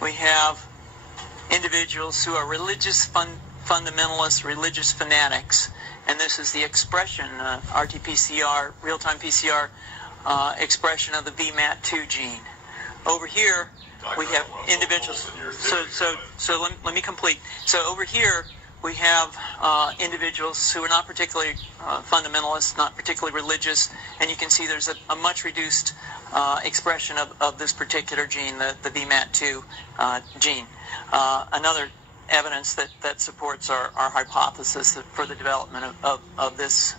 we have individuals who are religious fundamentalists, religious fanatics, and this is the expression, RT-PCR, real-time PCR expression of the VMAT2 gene. Over here, we have individuals. So let me complete. So over here, we have individuals who are not particularly fundamentalist, not particularly religious, and you can see there's a much reduced expression of this particular gene, the VMAT2 gene. Another evidence that supports our hypothesis for the development of this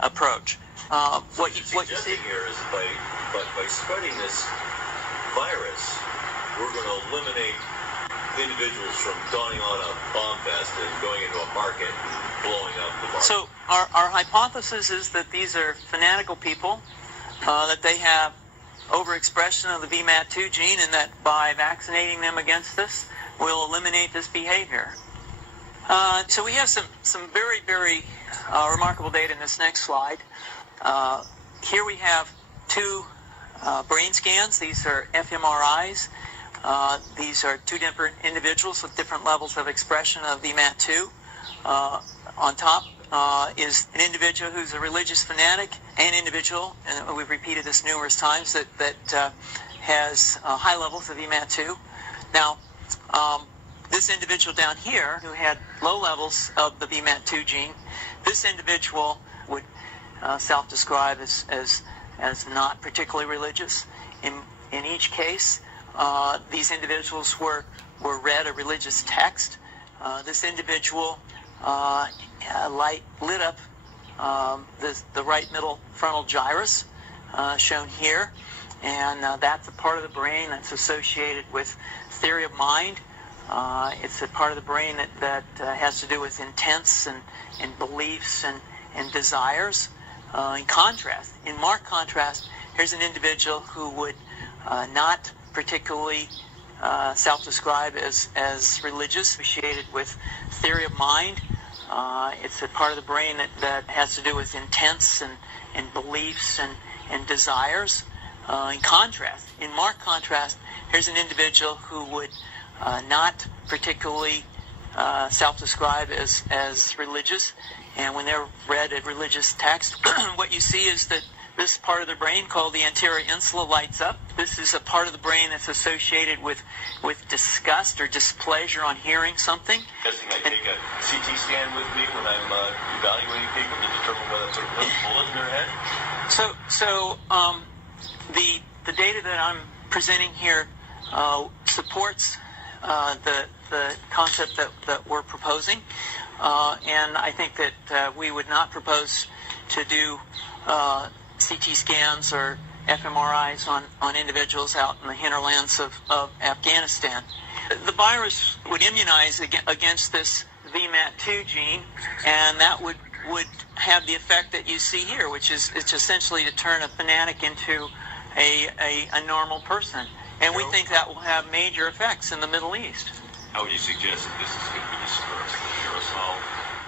approach. What you see here is by spreading this virus, we're going to eliminate individuals from donning on a bomb vest and going into a market and blowing up the market. So our hypothesis is that these are fanatical people, that they have overexpression of the VMAT2 gene, and that by vaccinating them against this, we'll eliminate this behavior. So we have some very, very remarkable data in this next slide. Here we have two brain scans. These are fMRIs. These are two different individuals with different levels of expression of VMAT2. On top is an individual who's a religious fanatic, an individual, and we've repeated this numerous times, that has high levels of VMAT2. Now, this individual down here who had low levels of the VMAT2 gene, this individual would self-describe as not particularly religious. In each case, these individuals were read a religious text. This individual lit up the right middle frontal gyrus, shown here, and that's a part of the brain that's associated with theory of mind. It's a part of the brain that has to do with intents and beliefs and desires. In marked contrast, here's an individual who would not particularly self-describe as religious, associated with theory of mind. It's a part of the brain that has to do with intents and beliefs and desires. In marked contrast, here's an individual who would not particularly self-describe as religious, and when they're read a religious text, what you see is that this part of the brain called the anterior insula lights up. This is a part of the brain that's associated with disgust or displeasure on hearing something. Guessing I take a CT scan with me when I'm evaluating people to determine whether it's a bullet in their head? So the data that I'm presenting here supports the concept that we're proposing, and I think that we would not propose to do CT scans or fMRIs on individuals out in the hinterlands of Afghanistan. The virus would immunize against this VMAT2 gene, and that would have the effect that you see here, which is it's essentially to turn a fanatic into a normal person. And we think that will have major effects in the Middle East. How would you suggest that this is going to be dispersed?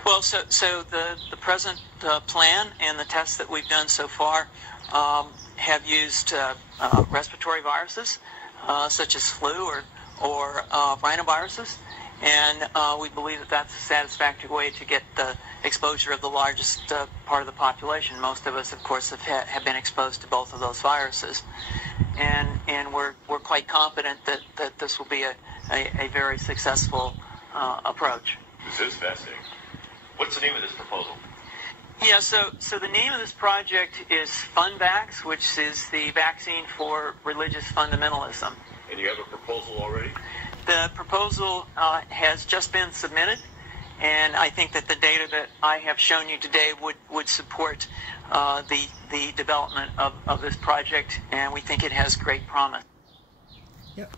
Well, so the present plan and the tests that we've done so far have used respiratory viruses, such as flu or rhinoviruses, and we believe that that's a satisfactory way to get the exposure of the largest part of the population. Most of us, of course, have been exposed to both of those viruses, and we're quite confident that this will be a very successful approach. This is fascinating. What's the name of this proposal? Yeah, so the name of this project is FunVax, which is the vaccine for religious fundamentalism. And you have a proposal already? The proposal has just been submitted, and I think that the data that I have shown you today would support the development of this project, and we think it has great promise. Yep,